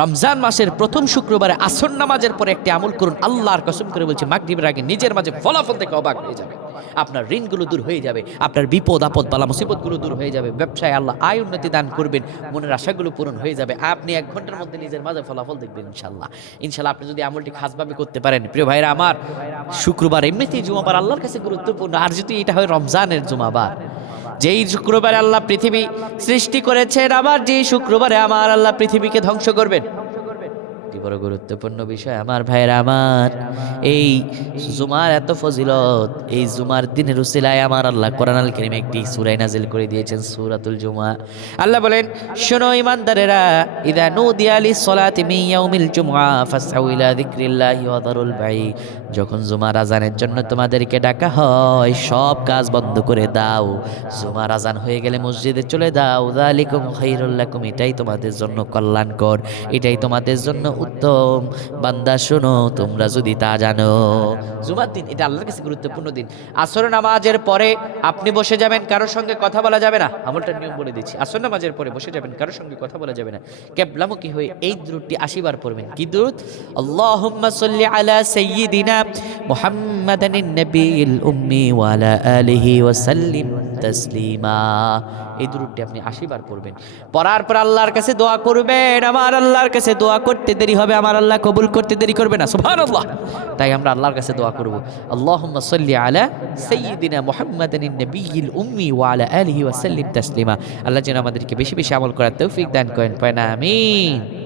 রমজান মাসের প্রথম শুক্রবারে আসর নামাজের পরে একটি আমল করুন, আল্লাহর কসম করে বলছি মাগরিবের আগে নিজের মাঝে ফলাফল দেখে অবাক হয়ে যাবে। আপনার ঋণগুলো দূর হয়ে যাবে, আপনার বিপদ আপদ বালা মুসিবতগুলো দূর হয়ে যাবে, ব্যবসায় আল্লাহ আয় উন্নতি দান করবেন, মনের আশাগুলো পূরণ হয়ে যাবে। আপনি 1 ঘন্টার মধ্যে নিজের মাঝে ফলাফল দেখবেন ইনশাল্লাহ। ইনশাল্লাহ আপনি যদি আমলটি খাসভাবে করতে পারেন, প্রিয় ভাইরা আমার, শুক্রবার এমনিতেই জুমাবার আল্লাহর কাছে গুরুত্বপূর্ণ, আর যদি এটা হয় রমজানের জুমাবার, যেই শুক্রবারে আল্লাহ পৃথিবী সৃষ্টি করেছেন, আবার যেই শুক্রবারে আমার আল্লাহ পৃথিবীকে ধ্বংস করবেন, বড় গুরুত্বপূর্ণ বিষয় আমার ভাইরা আমার। এই জুমার এত ফজিলত, এই জুমার দিনের উসিলায় আমার আল্লাহ কোরআন আল কারীমে একটি সূরা নাযিল করে দিয়েছেন, সূরাতুল জুমা। আল্লাহ বলেন, শোনো ঈমানদারেরা, ইযা নুদিয়া লিস-সালাতি মিন ইয়াউমিল জুমআ ফাসআউ ইলা যিকরিল্লাহি ওয়া যারুল বাই। যখন জুমার আজানের জন্য তোমাদেরকে ডাকা হয়, সব কাজ বন্ধ করে দাও। জুমার আজান হয়ে গেলে মসজিদে চলে দাও। যালিকুম খায়রুল লাকুম, এটাই তোমাদের জন্য কল্যাণকর, এটাই তোমাদের জন্য উত্তম। বান্দা শোনো, তোমরা যদি তা জানো। জুমার দিন এটা আল্লাহর কাছে গুরুত্বপূর্ণ দিন। আসর নামাজের পরে আপনি বসে যাবেন, কারোর সঙ্গে কথা বলা যাবে না। আমলটার নিয়ম বলে দিচ্ছি, আসর নামাজের পরে বসে যাবেন, কারোর সঙ্গে কথা বলা যাবে না। কিবলামুখী হয়ে এই দুরূদটি 80 বার পড়বেন। কি দুরূদ? আল্লাহুম্মা সাল্লি আলা সাইয়্যিদিনা মুহাম্মাদানিন নাবিয়িল উম্মি ওয়া আলা আলিহি ওয়া সাল্লিম তাসলিমা। এই দুরূদটি আপনি 80 বার পড়বেন। পড়ার পর আল্লাহর কাছে দোয়া করবেন। আমার আল্লাহর কাছে দোয়া করতে দেরি হবে, আমার আল্লাহ কবুল করতে দেরি করবে না। সুবহানাল্লাহ। তাই আমরা আল্লাহর কাছে দোয়া করব, আল্লাহুম্মা সাল্লি আলা সাইয়্যিদিনা মুহাম্মাদানিন নাবিয়িল উম্মি ওয়া আলা আলিহি ওয়া সাল্লিম তাসলিমা। আল্লাহ যেন আমাদেরকে বেশি বেশি আমল করার তৌফিক দান করেন। আমিন।